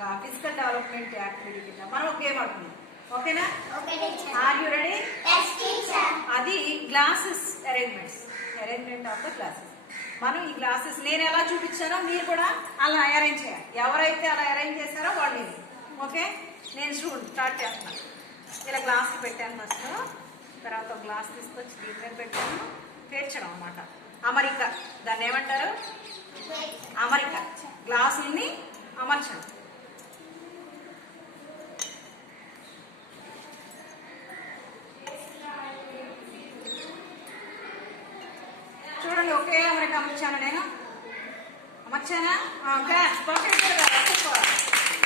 భాగంగా physical development activity కింద మనం ఒక గేమ్ ఆడుతున్నాం. ఓకేనా? Are you ready? అది glasses arrangement of the glasses. మనం ఈ గ్లాసెస్ నేను ఎలా చూపించానో మీరు కూడా అలా అరేంజ్ చేయాలి. ఎవరైతే అలా అరేంజ్ చేస్తారో వాళ్ళు. ఓకే, నేను స్టార్ట్ చేస్తున్నాను. ఇలా గ్లాసులు పెట్టాను ఫస్ట్, తర్వాత ఒక గ్లాస్ తీసుకొచ్చి దీని మీద పెట్టాను. పేర్చడం అన్నమాట, అమరిక. దాన్ని ఏమంటారు? అమరిక. గ్లాసుల్ని అమర్చడం. చూడండి, ఒకే అమరిక అమర్చాను నేను. అమర్చానా?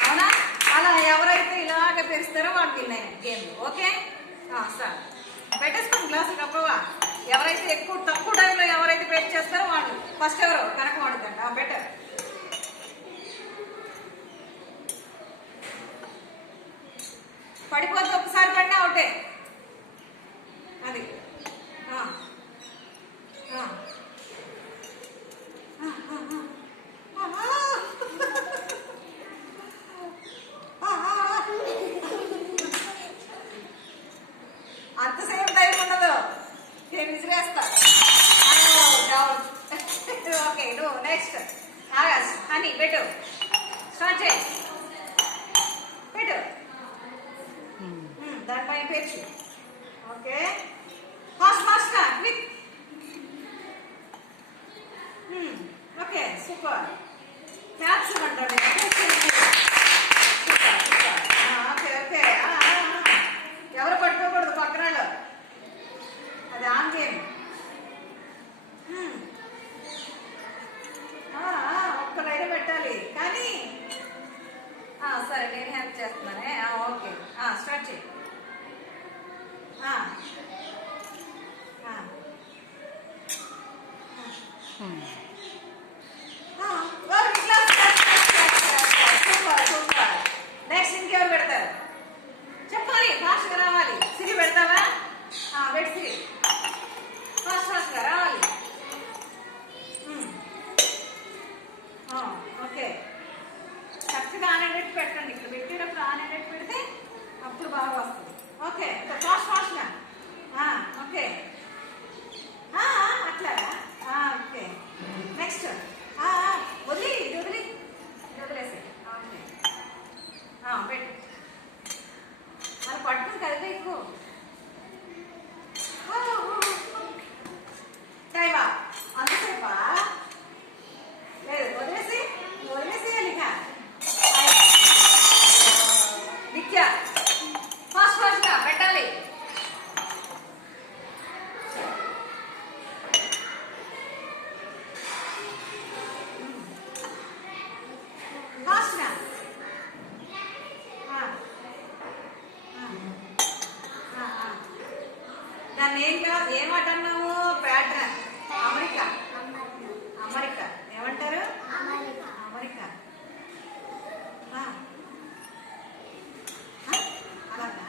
అవునా? అలా ఎవరైతే ఇలాగ పెరుస్తారో వాళ్ళకి విన్నాయి గేమ్. ఓకే సార్, పెట్టేసుకోండి గ్లాసులు తక్కువ. ఎవరైతే తక్కువ టైంలో ఎవరైతే పేరు చేస్తారో వాళ్ళు ఫస్ట్ ఎవరు కనుక వాడుతండి. బెటర్. పడిపోతే ఒకసారి పడినా ఒకటే. అది అంతసేపు టైం ఉండదు, నేను విసిరేస్తా. ఓకే, నువ్వు నెక్స్ట్. ఆకాష్ అని పెట్టు, స్టార్ట్ చేయి. పెట్టు, దానిపై పేర్చు. ఓకే, ఫాస్ట్ ఫాస్ట్గా క్విక్. Okay, super. క్యాప్స్ ఇవ్వండి. ఓకే ఓకే, ఎవరు పట్టుకోకూడదు పక్కన. అది ఆన్ చేయండి. ఒక్క లైన్ పెట్టాలి కానీ. సరే, నేను హెల్ప్ చేస్తున్నానే. ఓకే, స్టార్ట్ చేయి. నెక్స్ట్ ఇంకెవరు పెడతారు చెప్పాలి, ఫాస్ట్గా రావాలి. సిరి పెడతావా? పెట్టి సిరి ఫాస్ట్గా రావాలి. ఓకే, కరెక్ట్గా ఆనేటట్టు పెట్టండి. ఇక్కడ పెట్టేటప్పుడు ఆనేటట్టు పెడితే అప్పుడు బాగా వస్తుంది. ఓకే, ఫాస్ట్గా. ఓకే, అట్లా. Okay, next. వదిలేసి పెట్టు. అది పట్టుకుని కలిపి ఎక్కువ టైమా. అంతసేపా? లేదు, వదిలేసేయాలి. ఇక నిత్య ఫాస్ట్గా పెట్టాలి. దాన్ని ఏమంటున్నాము? ప్యాటర్న్. అమరిక ఏమంటారు? అమరిక. అలాగా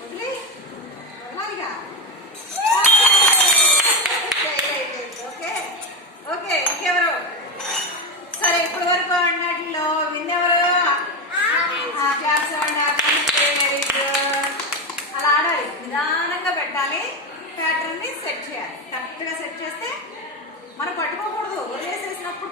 వదిలేగా. ఓకే ఓకే, ఇంకెవరు? సరే, ఇప్పటి వరకు అన్నట్లో విన్నెవరు? క్లాస్ అలా ఆడాలి. నిదానంగా పెట్టాలి. ప్యాటర్న్ ని సెట్ చేయాలి. కరెక్ట్గా సెట్ చేస్తే మనం పట్టుకోకూడదు. వదిలేసేసినప్పుడు